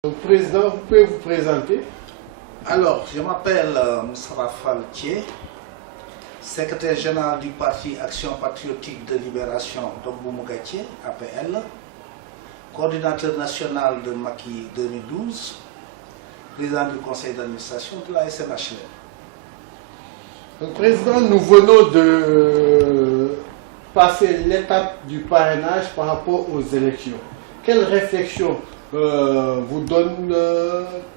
Président, vous pouvez vous présenter? Alors, je m'appelle Moustapha Faltier, secrétaire général du parti Action Patriotique de Libération d'Ogboumougatié, APL, coordinateur national de Macky 2012, président du conseil d'administration de la SMHL. Président, nous venons de passer l'étape du parrainage par rapport aux élections. Quelle réflexion vous donne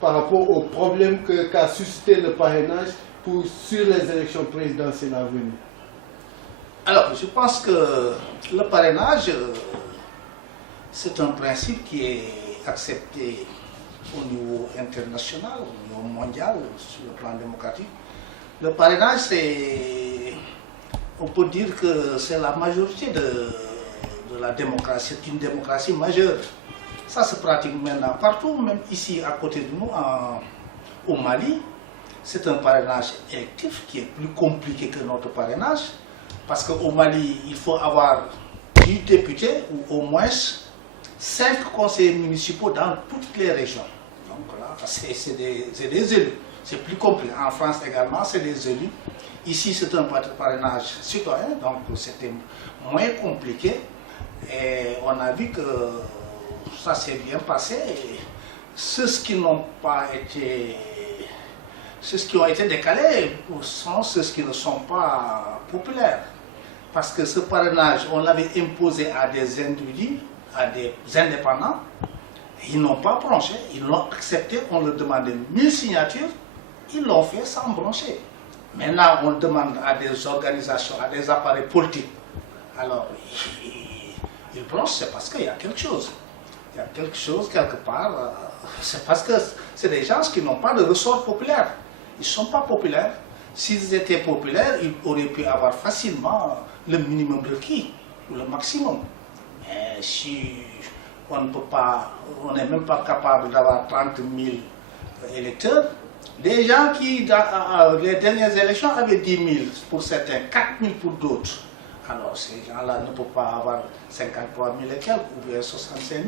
par rapport aux problèmes qu'a suscité le parrainage sur les élections présidentielles à venir? Alors, je pense que le parrainage, c'est un principe qui est accepté au niveau international, au niveau mondial, sur le plan démocratique. Le parrainage, on peut dire que c'est la majorité de la démocratie, c'est une démocratie majeure. Ça se pratique maintenant partout, même ici à côté de nous, au Mali. C'est un parrainage électif qui est plus compliqué que notre parrainage, parce qu'au Mali, il faut avoir 10 députés ou au moins 5 conseillers municipaux dans toutes les régions. Donc là, c'est des élus. C'est plus compliqué. En France également, c'est des élus. Ici, c'est un parrainage citoyen, donc c'était moins compliqué. Et on a vu que ça s'est bien passé. Et ceux qui n'ont pas été, ceux qui ont été décalés sont ceux qui ne sont pas populaires. Parce que ce parrainage, on l'avait imposé à des individus, à des indépendants. Ils n'ont pas bronché, ils l'ont accepté, on leur demandait 1000 signatures, ils l'ont fait sans broncher. Maintenant, on demande à des organisations, à des appareils politiques. Alors, ils bronchent, c'est parce qu'il y a quelque chose. Il y a quelque chose quelque part. C'est parce que c'est des gens qui n'ont pas de ressort populaire. Ils ne sont pas populaires. S'ils étaient populaires, ils auraient pu avoir facilement le minimum requis, ou le maximum. Mais si on ne peut pas, on n'est même pas capable d'avoir 30 000 électeurs, des gens qui, dans les dernières élections, avaient 10 000 pour certains, 4 000 pour d'autres. Alors ces gens-là ne peuvent pas avoir 53 000 et quelques ou bien 65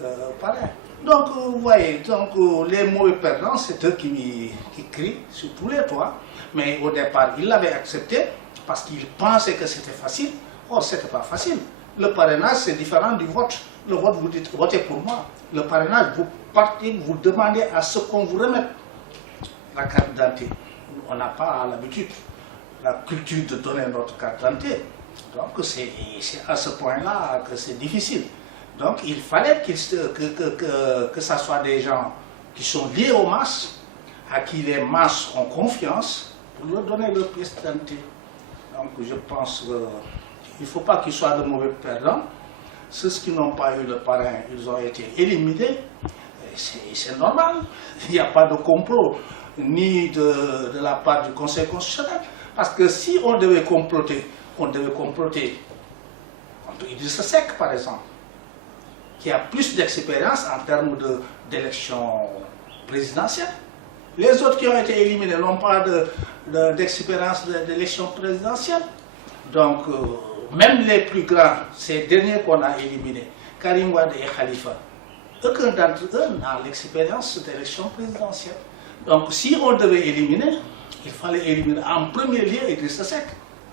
000 pareil. Donc vous voyez, donc, les mauvais perdants, c'est eux qui crient sur tous les toits. Mais au départ, ils l'avaient accepté parce qu'ils pensaient que c'était facile. Or, ce n'était pas facile. Le parrainage, c'est différent du vote. Le vote, vous dites votez pour moi. Le parrainage, vous partez, vous demandez à ce qu'on vous remette la carte d'identité. On n'a pas l'habitude, la culture de donner notre carte d'identité. Donc c'est à ce point-là que c'est difficile. Donc il fallait que ce soit des gens qui sont liés aux masses, à qui les masses ont confiance, pour leur donner leur pièce d'identité. Donc je pense qu'il ne faut pas qu'ils soient de mauvais perdants. Ceux qui n'ont pas eu le parrain, ils ont été éliminés. C'est normal. Il n'y a pas de complot, ni de la part du Conseil constitutionnel. Parce que si on devait comploter contre Idrissa Seck, par exemple, qui a plus d'expérience en termes d'élection présidentielle. Les autres qui ont été éliminés n'ont pas d'expérience d'élection présidentielle. Donc, même les plus grands, ces derniers qu'on a éliminés, Karim Wade et Khalifa, aucun d'entre eux n'a l'expérience d'élection présidentielle. Donc, si on devait éliminer, il fallait éliminer en premier lieu Idrissa Seck,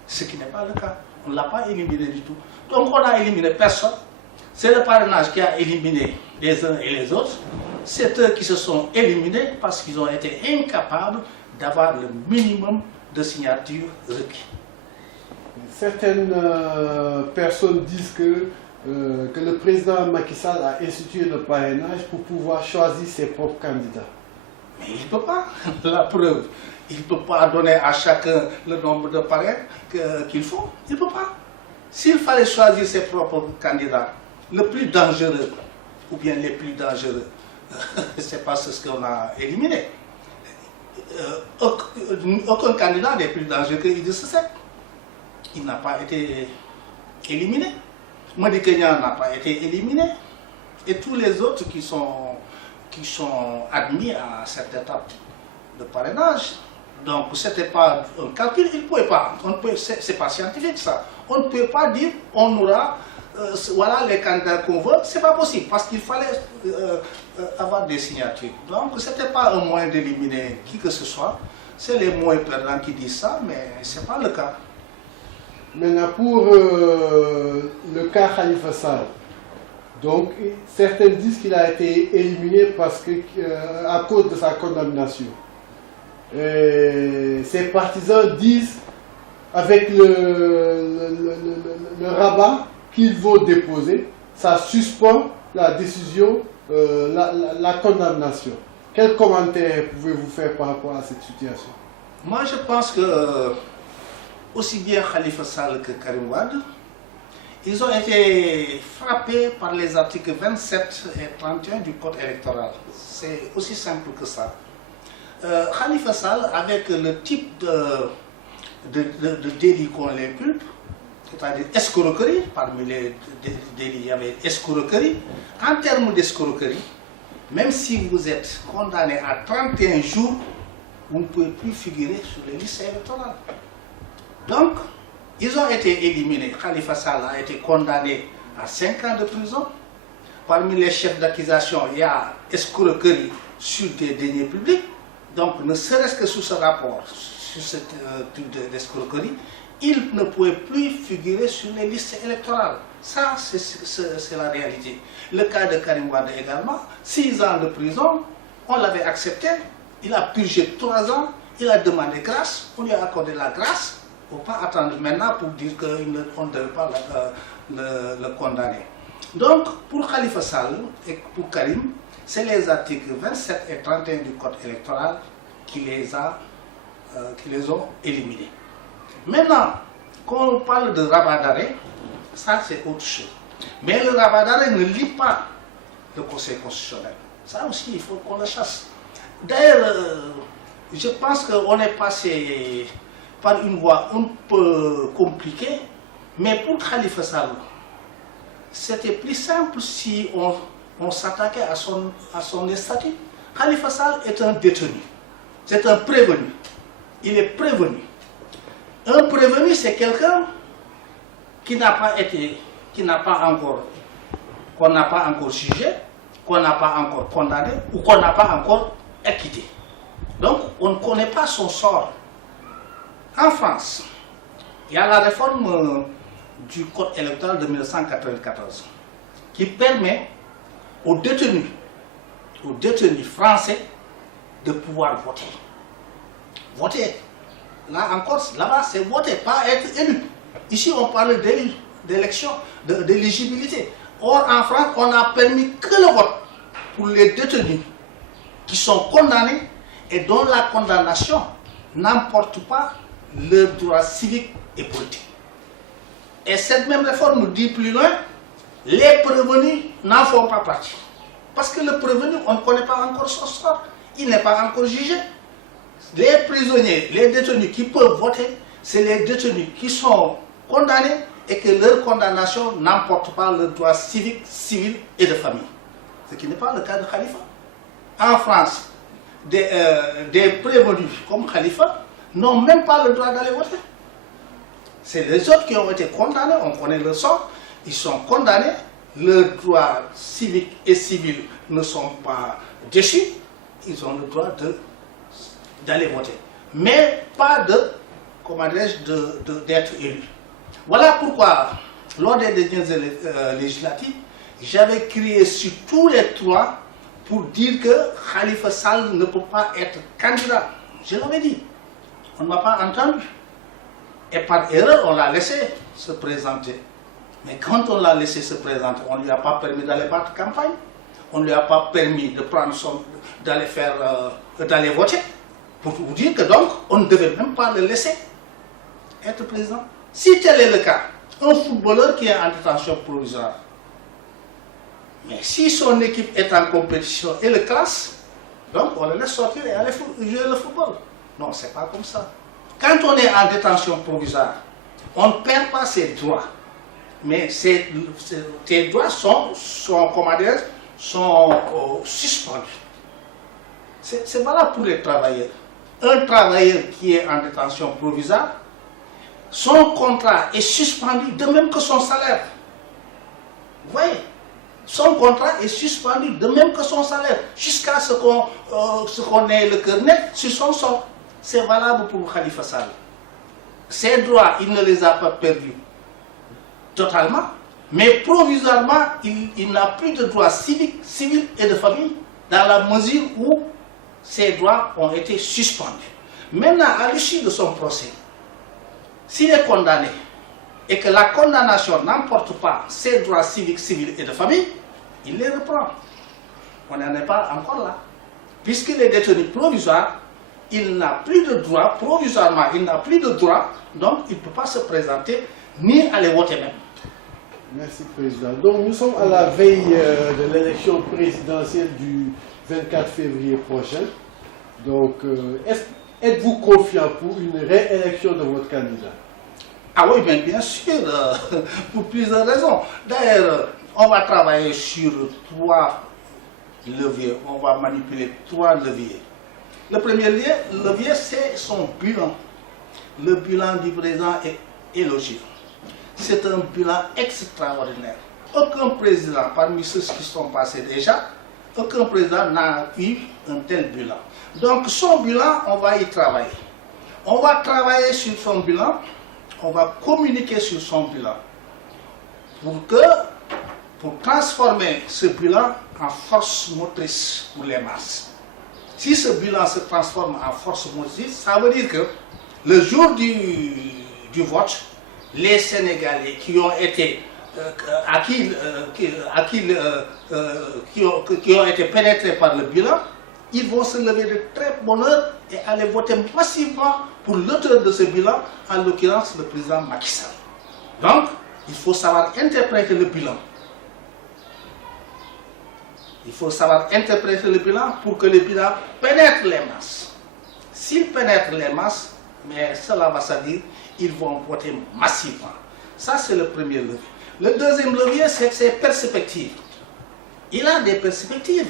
ce qui n'est pas le cas. On ne l'a pas éliminé du tout. Donc, on n'a éliminé personne. C'est le parrainage qui a éliminé les uns et les autres. C'est eux qui se sont éliminés parce qu'ils ont été incapables d'avoir le minimum de signatures requis. Certaines personnes disent que le président Macky Sall a institué le parrainage pour pouvoir choisir ses propres candidats. Mais il ne peut pas. La preuve, il ne peut pas donner à chacun le nombre de parrains qu'il faut. Il ne peut pas. S'il fallait choisir ses propres candidats, le plus dangereux, ou bien les plus dangereux, c'est pas ce qu'on a éliminé. Aucun candidat n'est plus dangereux que Idrissa Seck. Il n'a pas été éliminé. Madi Kenya n'a pas été éliminé. Et tous les autres qui sont admis à cette étape de parrainage. Donc ce n'était pas un calcul, il ne pouvait pas. C'est pas scientifique ça. On ne peut pas dire on aura voilà les candidats qu'on veut, c'est pas possible parce qu'il fallait avoir des signatures. Donc ce n'était pas un moyen d'éliminer qui que ce soit. C'est les moyens perdants qui disent ça, mais ce n'est pas le cas. Maintenant, pour le cas Khalifa Sall, donc certains disent qu'il a été éliminé parce que, à cause de sa condamnation. Ses partisans disent, avec le rabat qu'ils vont déposer, ça suspend la décision, la condamnation. Quel commentaire pouvez-vous faire par rapport à cette situation? Moi, je pense que aussi bien Khalifa Sall que Karim Wade, ils ont été frappés par les articles 27 et 31 du Code électoral. C'est aussi simple que ça. Khalifa Sall, avec le type de délit qu'on l'inculpe, c'est-à-dire escroquerie, parmi les délits, il y avait escroquerie. En termes d'escroquerie, même si vous êtes condamné à 31 jours, vous ne pouvez plus figurer sur les listes électorales. Donc, ils ont été éliminés. Khalifa Sall a été condamné à 5 ans de prison. Parmi les chefs d'accusation, il y a escroquerie sur des deniers publics. Donc, ne serait-ce que sous ce rapport, sur ce type d'escroquerie, il ne pouvait plus figurer sur les listes électorales. Ça, c'est la réalité. Le cas de Karim Wade également, 6 ans de prison, on l'avait accepté, il a purgé 3 ans, il a demandé grâce, on lui a accordé la grâce. Il ne faut pas attendre maintenant pour dire qu'on ne devait pas le condamner. Donc, pour Khalifa Sall et pour Karim, c'est les articles 27 et 31 du Code électoral qui les ont éliminés. Maintenant, quand on parle de rabat d'arrêt, ça c'est autre chose. Mais le rabat d'arrêt ne lie pas le Conseil constitutionnel. Ça aussi, il faut qu'on le chasse. D'ailleurs, je pense qu'on est passé par une voie un peu compliquée, mais pour Khalifa Sall, c'était plus simple si on s'attaquait à son statut. Khalifa Sall est un détenu, c'est un prévenu. Il est prévenu. Un prévenu, c'est quelqu'un qui n'a pas encore jugé, qu'on n'a pas encore condamné ou qu'on n'a pas encore acquitté. Donc, on ne connaît pas son sort. En France, il y a la réforme du Code électoral de 1994 qui permet aux détenus français de pouvoir voter. Voter. Là encore, là-bas, c'est voter, pas être élu. Ici, on parle d'élection, d'éligibilité. Or, en France, on n'a permis que le vote pour les détenus qui sont condamnés et dont la condamnation n'emporte pas leur droit civique et politique. Et cette même réforme dit plus loin, les prévenus n'en font pas partie. Parce que le prévenu, on ne connaît pas encore son sort. Il n'est pas encore jugé. Les prisonniers, les détenus qui peuvent voter, c'est les détenus qui sont condamnés et que leur condamnation n'emporte pas le droit civique, civil et de famille. Ce qui n'est pas le cas de Khalifa. En France, des prévenus comme Khalifa n'ont même pas le droit d'aller voter. C'est les autres qui ont été condamnés, on connaît le sort, ils sont condamnés, leurs droits civiques et civils ne sont pas déchus, ils ont le droit d'aller voter. Mais pas d'être élus. Voilà pourquoi, lors des dernières législatives, j'avais crié sur tous les toits pour dire que Khalifa Sall ne peut pas être candidat. Je l'avais dit. On ne m'a pas entendu. Et par erreur, on l'a laissé se présenter. Mais quand on l'a laissé se présenter, on ne lui a pas permis d'aller battre campagne. On ne lui a pas permis de prendre d'aller voter. Pour vous dire que donc, on ne devait même pas le laisser être président. Si tel est le cas, un footballeur qui est en détention provisoire, mais si son équipe est en compétition et le classe, donc on le laisse sortir et aller jouer le football. Non, c'est pas comme ça. Quand on est en détention provisoire, on ne perd pas ses droits. Mais tes droits sont suspendus. C'est valable pour les travailleurs. Un travailleur qui est en détention provisoire, son contrat est suspendu, de même que son salaire. Vous voyez, son contrat est suspendu, de même que son salaire, jusqu'à ce qu'on ait le cœur net sur son sort. C'est valable pour Khalifa Sall. Ses droits, il ne les a pas perdus totalement, mais provisoirement, il n'a plus de droits civiques, civils et de famille, dans la mesure où ses droits ont été suspendus. Maintenant, à l'issue de son procès, s'il est condamné et que la condamnation n'emporte pas ses droits civiques, civils et de famille, il les reprend. On n'en est pas encore là. Puisqu'il est détenu provisoire, il n'a plus de droit, provisoirement, il n'a plus de droit, donc il ne peut pas se présenter ni aller voter même. Merci, Président. Donc, nous sommes à la veille de l'élection présidentielle du 24 février prochain. Donc, êtes-vous confiant pour une réélection de votre candidat? Ah oui, bien sûr, pour plusieurs raisons. D'ailleurs, on va travailler sur 3 leviers. On va manipuler 3 leviers. Le premier levier, c'est son bilan. Le bilan du président est élogieux. C'est un bilan extraordinaire. Aucun président, parmi ceux qui sont passés déjà, aucun président n'a eu un tel bilan. Donc son bilan, on va y travailler. On va travailler sur son bilan, on va communiquer sur son bilan pour transformer ce bilan en force motrice pour les masses. Si ce bilan se transforme en force motrice, ça veut dire que le jour du vote, les Sénégalais qui ont été qui ont été pénétrés par le bilan, ils vont se lever de très bonne heure et aller voter massivement pour l'auteur de ce bilan, en l'occurrence le président Macky Sall. Donc, il faut savoir interpréter le bilan. Il faut savoir interpréter le bilan pour que le bilan pénètre les masses. S'il pénètre les masses, mais cela va se dire, ils vont voter massivement. Ça, c'est le premier levier. Le deuxième levier, c'est ses perspectives. Il a des perspectives.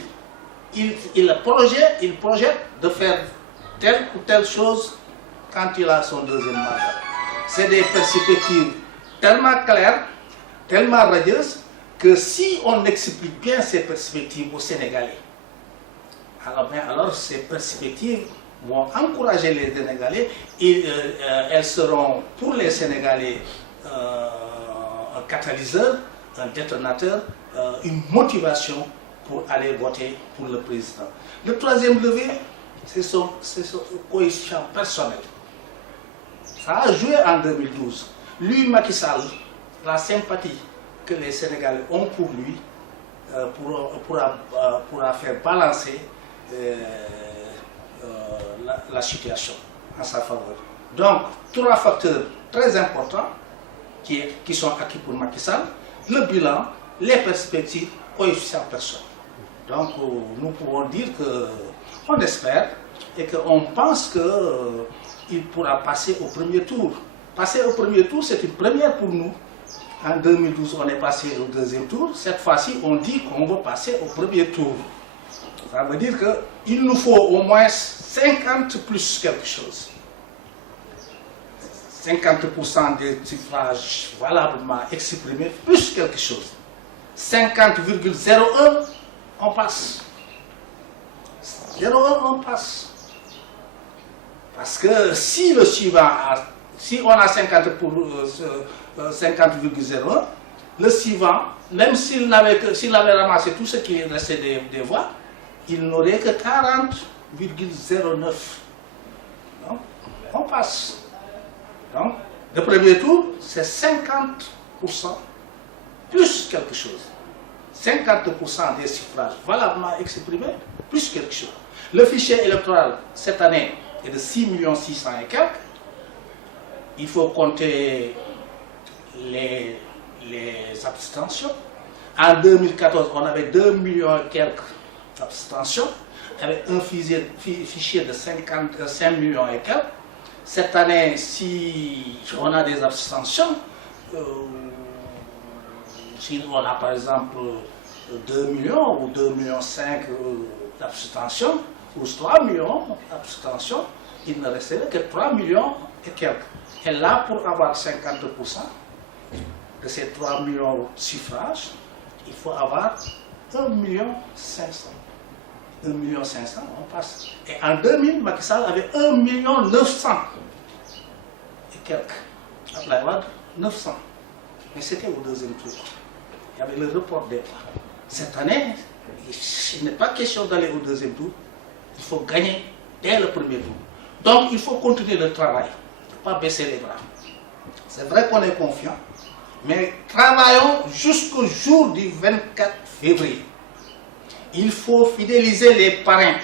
Il projette de faire telle ou telle chose quand il a son deuxième mandat. C'est des perspectives tellement claires, tellement radieuses, que si on explique bien ces perspectives aux Sénégalais, alors ces perspectives vont encourager les Sénégalais et elles seront pour les Sénégalais un catalyseur, un détonateur, une motivation pour aller voter pour le président. Le troisième levier, c'est son coefficient personnel. Ça a joué en 2012. Lui, Macky Sall, la sympathie que les Sénégalais ont pour lui pourra faire balancer la situation en sa faveur. Donc, 3 facteurs très importants qui sont acquis pour Macky Sall: le bilan, les perspectives, coefficient personnel. Donc, nous pouvons dire qu'on espère et qu'on pense qu'il pourra passer au premier tour. Passer au premier tour, c'est une première pour nous. En 2012, on est passé au deuxième tour. Cette fois-ci, on dit qu'on va passer au premier tour. Ça veut dire qu'il nous faut au moins 50 plus quelque chose. 50% des suffrages valablement exprimés plus quelque chose. 50,01, on passe. 0,1, on passe. Parce que si le suivant si on a 50,01, le suivant, même s'il avait ramassé tout ce qui restait des voix, il n'aurait que 40,09. Donc, on passe. Donc, le premier tour, c'est 50% plus quelque chose. 50% des suffrages valablement exprimés, plus quelque chose. Le fichier électoral, cette année, est de 6,6 millions et quelques. Il faut compter les abstentions. En 2014, on avait 2 millions et quelques abstentions, avec un fichier de 5 millions et quelques. Cette année, si on a des abstentions, si on a par exemple 2 millions ou 2,5 millions d'abstentions, ou 3 millions d'abstentions, il ne resterait que 3 millions et quelques. Et là, pour avoir 50% de ces 3 millions de suffrages, il faut avoir 1,5 million. 1,5 million, on passe. Et en 2000, Macky Sall avait 1,9 million et quelques. Abdoulaye Wade, 900. Mais c'était au deuxième tour. Il y avait le report des voix. Cette année, il n'est pas question d'aller au deuxième tour. Il faut gagner dès le premier tour. Donc, il faut continuer le travail. Il ne faut pas baisser les bras. C'est vrai qu'on est confiant, mais travaillons jusqu'au jour du 24 février. Il faut fidéliser les parrains.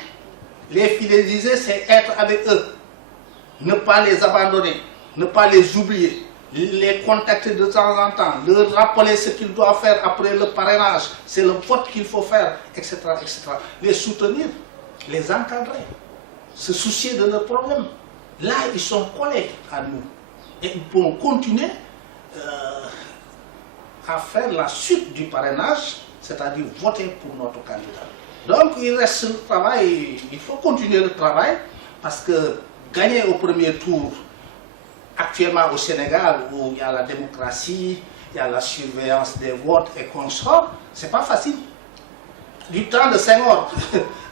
Les fidéliser, c'est être avec eux. Ne pas les abandonner, ne pas les oublier. Les contacter de temps en temps, leur rappeler ce qu'ils doivent faire après le parrainage. C'est le vote qu'il faut faire, etc., etc. Les soutenir, les encadrer, se soucier de leurs problèmes. Là, ils sont collés à nous. Et ils pourront continuer à faire la suite du parrainage, c'est-à-dire voter pour notre candidat. Donc, il reste le travail, il faut continuer le travail, parce que gagner au premier tour, actuellement au Sénégal, où il y a la démocratie, il y a la surveillance des votes et consorts, c'est pas facile. Du temps de Senghor,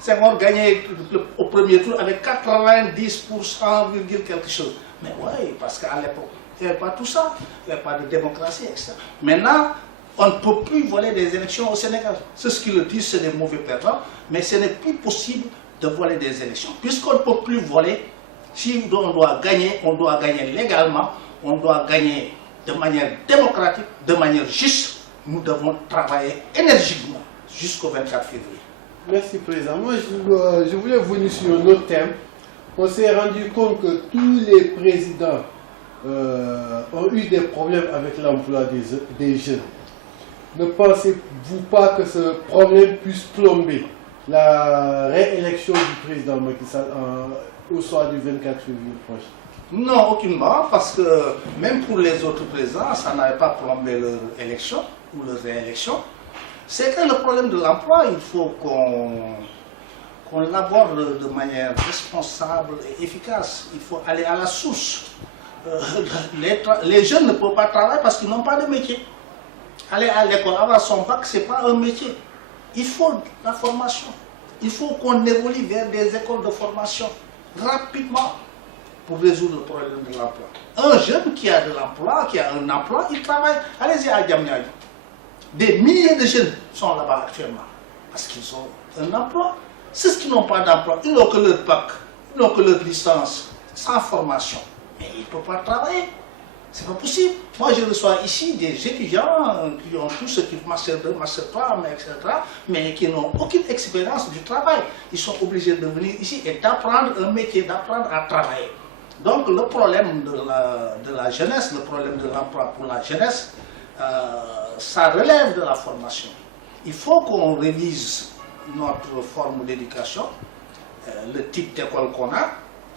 Senghor gagnait au premier tour avec 90%, quelque chose. Mais oui, parce qu'à l'époque, il n'y avait pas tout ça, il n'y avait pas de démocratie, etc. Maintenant, on ne peut plus voler des élections au Sénégal. C'est ce qu'ils le disent, c'est des mauvais perdants, mais ce n'est plus possible de voler des élections. Puisqu'on ne peut plus voler, si on doit gagner légalement, on doit gagner de manière démocratique, de manière juste. Nous devons travailler énergiquement jusqu'au 24 février. Merci, Président. Moi, je voulais venir sur un autre thème. On s'est rendu compte que tous les présidents ont eu des problèmes avec l'emploi des jeunes. Ne pensez-vous pas que ce problème puisse plomber la réélection du président Macky Sall au soir du 24 février prochain? Non, aucunement, parce que même pour les autres présidents, ça n'avait pas plombé leur élection ou leur réélection. C'est que le problème de l'emploi, il faut qu'on l'aborde de manière responsable et efficace. Il faut aller à la source. Les jeunes ne peuvent pas travailler parce qu'ils n'ont pas de métier. Aller à l'école, avoir son bac, ce n'est pas un métier. Il faut la formation. Il faut qu'on évolue vers des écoles de formation rapidement pour résoudre le problème de l'emploi. Un jeune qui a de l'emploi, qui a un emploi, il travaille. Allez-y à Diamniadio. Des milliers de jeunes sont là-bas actuellement parce qu'ils ont un emploi. Ceux qui n'ont pas d'emploi, ils n'ont que leur bac, ils n'ont que leur licence, sans formation. Mais ils ne peuvent pas travailler. C'est pas possible. Moi, je reçois ici des étudiants qui ont tout ce qui master 2, master 3, etc., mais qui n'ont aucune expérience du travail. Ils sont obligés de venir ici et d'apprendre un métier, d'apprendre à travailler. Donc, le problème de la jeunesse, le problème de l'emploi pour la jeunesse, ça relève de la formation. Il faut qu'on révise notre forme d'éducation, le type d'école qu'on a.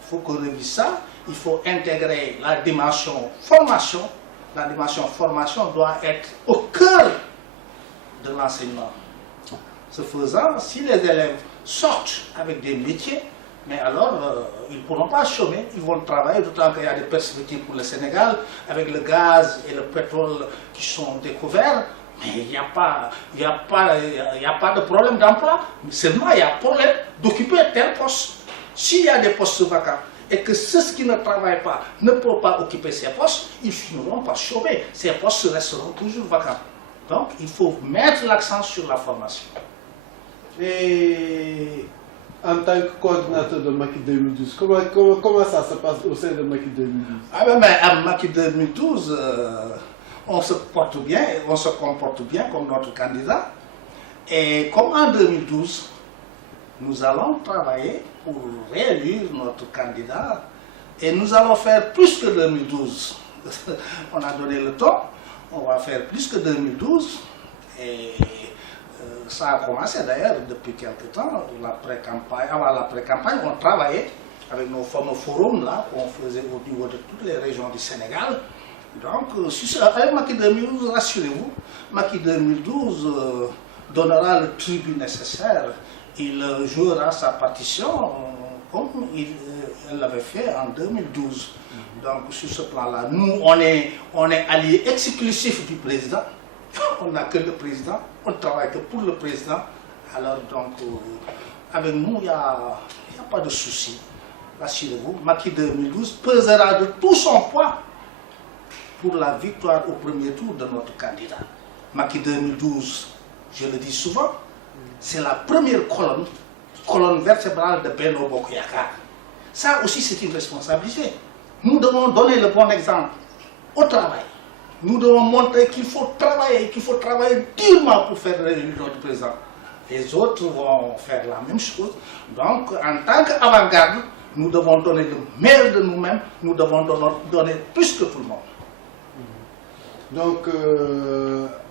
Il faut qu'on révise ça. Il faut intégrer la dimension formation. La dimension formation doit être au cœur de l'enseignement. Ce faisant, si les élèves sortent avec des métiers, mais alors ils ne pourront pas chômer, ils vont travailler, d'autant qu'il y a des perspectives pour le Sénégal, avec le gaz et le pétrole qui sont découverts. Mais il n'y a pas de problème d'emploi, seulement il y a problème d'occuper tel poste. S'il y a des postes vacants, et que ceux qui ne travaillent pas ne peuvent pas occuper ces postes, ils finiront par chômer. Ces postes resteront toujours vacants. Donc, il faut mettre l'accent sur la formation. Et en tant que coordinateur de Macky 2012, comment ça se passe au sein de Macky 2012? À Macky 2012, on se porte bien, on se comporte bien comme notre candidat. Et comme en 2012, nous allons travailler pour réélire notre candidat et nous allons faire plus que 2012. On a donné le ton, on va faire plus que 2012 et ça a commencé d'ailleurs depuis quelques temps, avant la pré-campagne, on travaillait avec nos fameux forums là qu'on faisait au niveau de toutes les régions du Sénégal. Donc, avec Macky 2012, rassurez-vous, Macky 2012 donnera le tribut nécessaire. Il jouera sa partition comme il l'avait fait en 2012. Donc sur ce plan-là, nous, on est alliés exclusifs du président. on n'a que le président, on ne travaille que pour le président. Alors donc, avec nous, il n'y a pas de souci. Rassurez-vous, Macky 2012 pesera de tout son poids pour la victoire au premier tour de notre candidat. Macky 2012, je le dis souvent, c'est la première colonne vertébrale de Benno Bokk Yakaar. Ça aussi, c'est une responsabilité. Nous devons donner le bon exemple au travail. Nous devons montrer qu'il faut travailler durement pour faire réélire notre président. Les autres vont faire la même chose. Donc, en tant qu'avant-garde, nous devons donner le meilleur de nous-mêmes, nous devons donner plus que tout le monde. Donc,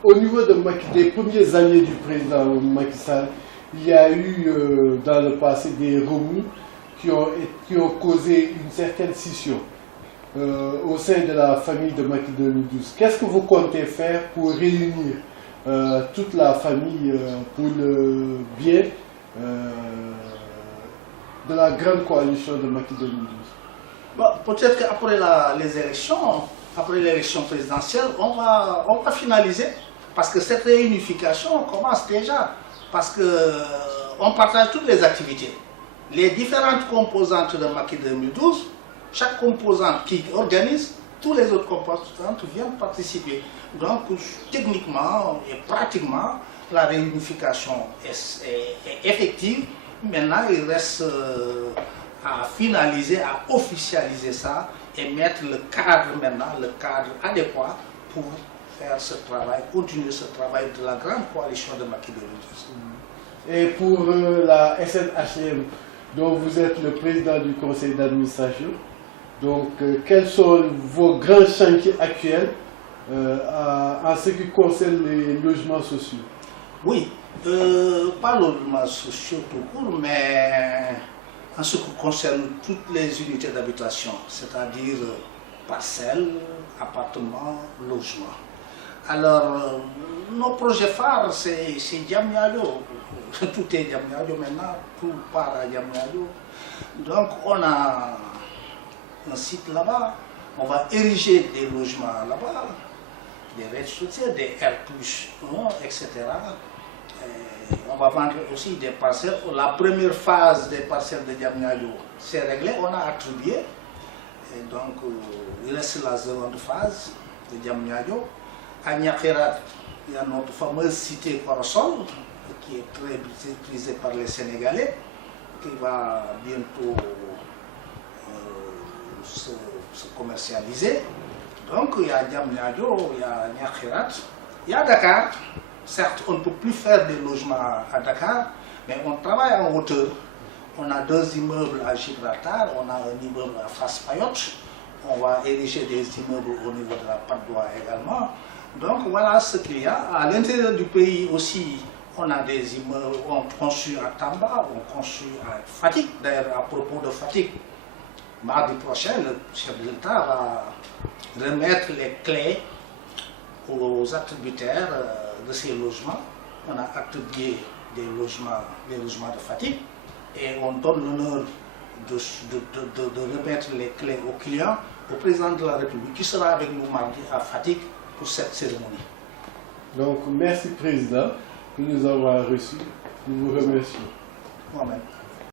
au niveau des premières années du président Macky Sall, il y a eu dans le passé des remous qui ont causé une certaine scission au sein de la famille de Macky 2012. Qu'est-ce que vous comptez faire pour réunir toute la famille pour le bien de la grande coalition de Macky 2012? Bon, peut-être qu'après les élections, après l'élection présidentielle, on va finaliser. Parce que cette réunification commence déjà. Parce qu'on partage toutes les activités. Les différentes composantes de Macky 2012, chaque composante qui organise, tous les autres composantes viennent participer. Donc, techniquement et pratiquement, la réunification est effective. Maintenant, il reste à finaliser, à officialiser ça et mettre le cadre adéquat pour faire ce travail, continuer ce travail de la grande coalition de Macky 2012. Et pour la SNHLM, dont vous êtes le président du conseil d'administration, donc quels sont vos grands chantiers actuels en ce qui concerne les logements sociaux? Oui, pas les logements sociaux tout court, mais en ce qui concerne toutes les unités d'habitation, c'est-à-dire parcelles, appartements, logements. Alors, nos projets phares, c'est Diamniadio. Tout est Diamniadio maintenant, tout part à Diamniadio. Donc, on a un site là-bas, on va ériger des logements là-bas, des rez-de-chaussée, des R+1, etc. Et on va vendre aussi des parcelles. La première phase des parcelles de Diamniadio, c'est réglé, on a attribué. Et donc, il reste la seconde phase de Diamniadio. À Niakhirat, il y a notre fameuse cité Corosol, qui est très prisée par les Sénégalais, qui va bientôt se commercialiser. Donc, il y a Diamniadio, il y a Niakhirat, il y a Dakar. Certes, on ne peut plus faire des logements à Dakar, mais on travaille en hauteur. On a 2 immeubles à Gibraltar, on a un immeuble à Fass-Payotte, on va ériger des immeubles au niveau de la Patte d'Oie également. Donc voilà ce qu'il y a. À l'intérieur du pays aussi, on a des immeubles, on construit à Tamba, on construit à Fatick. D'ailleurs, à propos de Fatick, mardi prochain, le chef de l'État va remettre les clés aux attributaires de ces logements. On a attribué des logements de Fatick et on donne l'honneur de remettre les clés aux clients, au président de la République, qui sera avec nous mardi à Fatick pour cette cérémonie. Donc, merci Président de nous avoir reçus. Nous vous remercions. Moi-même.